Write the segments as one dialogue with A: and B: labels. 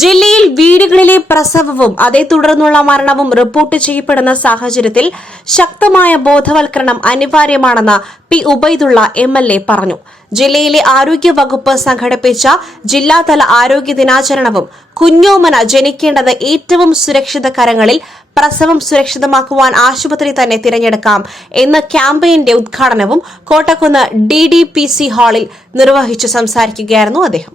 A: ജില്ലയിൽ വീടുകളിലെ പ്രസവവും അതേ തുടർന്നുള്ള മരണവും റിപ്പോർട്ട് ചെയ്യപ്പെടുന്ന സാഹചര്യത്തിൽ ശക്തമായ ബോധവൽക്കരണം അനിവാര്യമാണെന്ന് P Ubaidulla M L A പറഞ്ഞു. ജില്ലയിലെ ആരോഗ്യ വകുപ്പ് സംഘടിപ്പിച്ച ജില്ലാതല ആരോഗ്യ ദിനാചരണവും കുഞ്ഞോമന ജനിക്കേണ്ടത് ഏറ്റവും സുരക്ഷിത കരങ്ങളിൽ പ്രസവം സുരക്ഷിതമാക്കുവാൻ ആശുപത്രി തന്നെ തിരഞ്ഞെടുക്കാം എന്ന ക്യാമ്പയിന്റെ ഉദ്ഘാടനവും കോട്ടക്കുന്ന് ഡി ഹാളിൽ നിർവഹിച്ചു സംസാരിക്കുകയായിരുന്നു അദ്ദേഹം.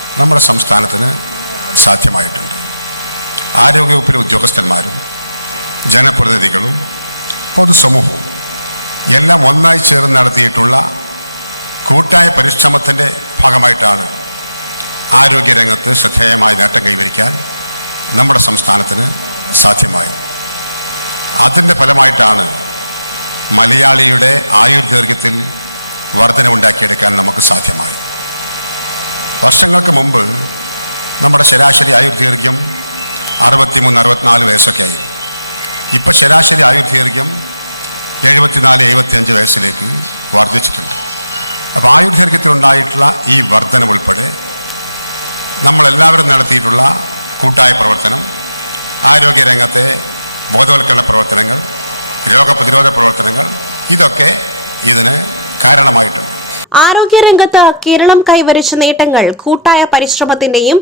A: ആരോഗ്യരംഗത്ത് കേരളം കൈവരിച്ച നേട്ടങ്ങൾ കൂട്ടായ പരിശ്രമത്തിന്റെയും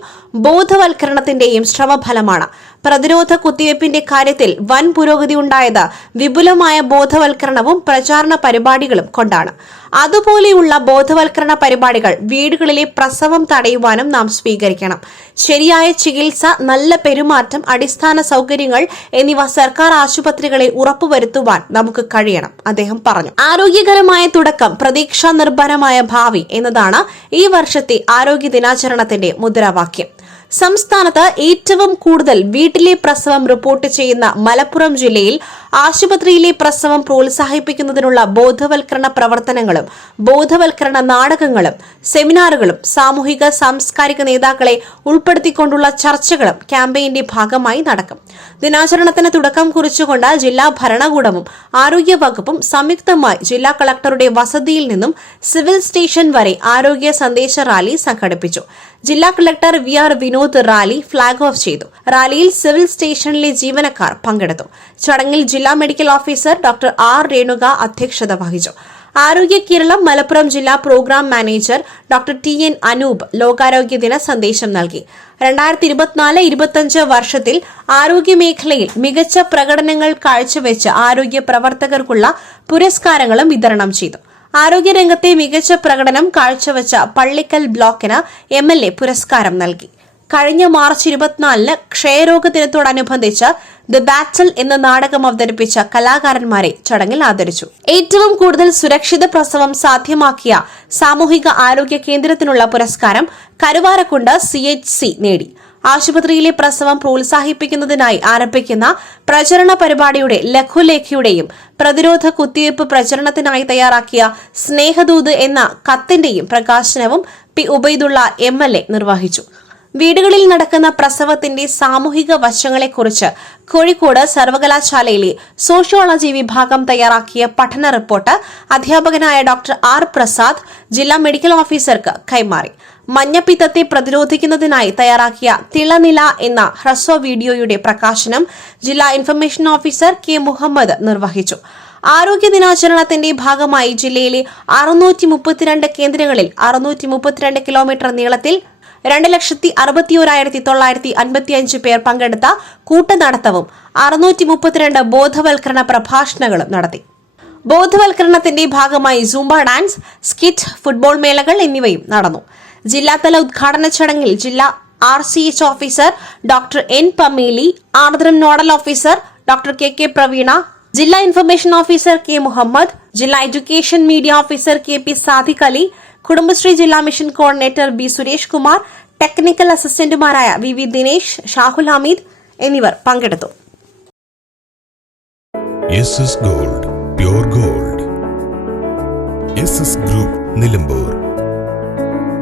A: ബോധവൽക്കരണത്തിന്റെയും ശ്രമഫലമാണ്. പ്രതിരോധ കുത്തിവയ്പ്പിന്റെ കാര്യത്തിൽ വൻ പുരോഗതി ഉണ്ടായത് വിപുലമായ ബോധവൽക്കരണവും പ്രചാരണ പരിപാടികളും കൊണ്ടാണ്. അതുപോലെയുള്ള ബോധവൽക്കരണ പരിപാടികൾ വീടുകളിലെ പ്രസവം തടയുവാനും നാം സ്വീകരിക്കണം. ശരിയായ ചികിത്സ നല്ല പെരുമാറ്റം അടിസ്ഥാന സൗകര്യങ്ങൾ എന്നിവ സർക്കാർ ആശുപത്രികളെ ഉറപ്പുവരുത്തുവാൻ നമുക്ക് കഴിയണം അദ്ദേഹം പറഞ്ഞു. ആരോഗ്യകരമായ തുടക്കം പ്രതീക്ഷാ നിർഭരമായ ഭാവി എന്നതാണ് ഈ വർഷത്തെ ആരോഗ്യ ദിനാചരണത്തിന്റെ മുദ്രാവാക്യം. സംസ്ഥാനത്ത് ഏറ്റവും കൂടുതൽ വീട്ടിലെ പ്രസവം റിപ്പോർട്ട് ചെയ്യുന്ന മലപ്പുറം ജില്ലയിൽ ആശുപത്രിയിലെ പ്രസവം പ്രോത്സാഹിപ്പിക്കുന്നതിനുള്ള ബോധവൽക്കരണ പ്രവർത്തനങ്ങളും ബോധവൽക്കരണ നാടകങ്ങളും സെമിനാറുകളും സാമൂഹിക സാംസ്കാരിക നേതാക്കളെ ഉൾപ്പെടുത്തിക്കൊണ്ടുള്ള ചർച്ചകളും ക്യാമ്പയിന്റെ ഭാഗമായി നടക്കും. ദിനാചരണത്തിന് തുടക്കം കുറിച്ചുകൊണ്ട് ജില്ലാ ഭരണകൂടവും ആരോഗ്യ വകുപ്പും സംയുക്തമായി ജില്ലാ കളക്ടറുടെ വസതിയിൽ നിന്നും സിവിൽ സ്റ്റേഷൻ വരെ ആരോഗ്യ സന്ദേശ റാലി സംഘടിപ്പിച്ചു. ജില്ലാ collector V R Vinod rally flag off ചെയ്തു. റാലിയിൽ സിവിൽ സ്റ്റേഷനിലെ ജീവനക്കാർ പങ്കെടുത്തു. ചടങ്ങിൽ ജില്ലാ medical officer doctor R. Renuka അധ്യക്ഷത വഹിച്ചു. ആരോഗ്യ കേരളം മലപ്പുറം ജില്ലാ program manager doctor T. N. Anoop ലോകാരോഗ്യ ദിന സന്ദേശം നൽകി. രണ്ടായിരത്തി ഇരുപത്തിനാല് ഇരുപത്തിയഞ്ച് വർഷത്തിൽ ആരോഗ്യ മേഖലയിൽ മികച്ച പ്രകടനങ്ങൾ കാഴ്ചവെച്ച ആരോഗ്യ പ്രവർത്തകർക്കുള്ള പുരസ്കാരങ്ങളും വിതരണം ചെയ്തു. ആരോഗ്യരംഗത്തെ മികച്ച പ്രകടനം കാഴ്ചവെച്ച പള്ളിക്കൽ ബ്ലോക്കിന് എം എൽ എ പുരസ്കാരം നൽകി. കഴിഞ്ഞ മാർച്ച് ഇരുപത്തിനാലിന് ക്ഷയരോഗ ദിനത്തോടനുബന്ധിച്ച് ദ ബാറ്റൽ എന്ന നാടകം അവതരിപ്പിച്ച കലാകാരന്മാരെ ചടങ്ങിൽ ആദരിച്ചു. ഏറ്റവും കൂടുതൽ സുരക്ഷിത പ്രസവം സാധ്യമാക്കിയ സാമൂഹിക ആരോഗ്യ കേന്ദ്രത്തിനുള്ള പുരസ്കാരം കരുവാരക്കുണ്ട് സി എച്ച് സി നേടി. ആശുപത്രിയിലെ പ്രസവം പ്രോത്സാഹിപ്പിക്കുന്നതിനായി ആരംഭിക്കുന്ന പ്രചരണ പരിപാടിയുടെ ലഘുലേഖയുടെയും പ്രതിരോധ കുത്തിവയ്പ് പ്രചരണത്തിനായി തയ്യാറാക്കിയ സ്നേഹദൂത് എന്ന കത്തിന്റെയും പ്രകാശനവും P Ubaidulla M L A നിർവഹിച്ചു. വീടുകളിൽ നടക്കുന്ന പ്രസവത്തിന്റെ സാമൂഹിക വശങ്ങളെക്കുറിച്ച് കോഴിക്കോട് സർവകലാശാലയിലെ സോഷ്യോളജി വിഭാഗം തയ്യാറാക്കിയ പഠന റിപ്പോർട്ട് അധ്യാപകനായ ഡോക്ടർ ആർ പ്രസാദ് ജില്ലാ മെഡിക്കൽ ഓഫീസർക്ക് കൈമാറി. മഞ്ഞപ്പിത്തത്തെ പ്രതിരോധിക്കുന്നതിനായി തയ്യാറാക്കിയ തിളനില എന്ന ഹ്രസ്വ വീഡിയോയുടെ പ്രകാശനം ജില്ലാ ഇൻഫർമേഷൻ ഓഫീസർ കെ മുഹമ്മദ് നിർവഹിച്ചു. ആരോഗ്യ ദിനാചരണത്തിന്റെ ഭാഗമായി ജില്ലയിലെ അറുന്നൂറ്റി മുപ്പത്തിരണ്ട് കേന്ദ്രങ്ങളിൽ അറുന്നൂറ്റി മുപ്പത്തിരണ്ട് കിലോമീറ്റർ നീളത്തിൽ രണ്ട് ലക്ഷത്തി അറുപത്തിയോരായിരത്തി തൊള്ളായിരത്തി അൻപത്തിയഞ്ച് പേർ പങ്കെടുത്ത കൂട്ടനടത്തവും അറുന്നൂറ്റി മുപ്പത്തിരണ്ട് ബോധവൽക്കരണ പ്രഭാഷണങ്ങളും നടത്തി. ബോധവൽക്കരണത്തിന്റെ ഭാഗമായി സൂംബ ഡാൻസ് സ്കിറ്റ് ഫുട്ബോൾ മേളകൾ എന്നിവയും നടന്നു. ജില്ലാതല ഉദ്ഘാടന ചടങ്ങിൽ ജില്ലാ R C H officer doctor N Pameli Ardram nodal officer doctor K K Praveena ജില്ലാ ഇൻഫർമേഷൻ ഓഫീസർ കെ മുഹമ്മദ് ജില്ലാ education media officer K P Sadiq Ali Kudumbashree ജില്ലാ mission coordinator B Suresh Kumar technical അസിസ്റ്റന്റുമാരായ V V Dinesh Shahul Hameed എന്നിവർ പങ്കെടുത്തു.
B: Gold gold. Group Nilambur.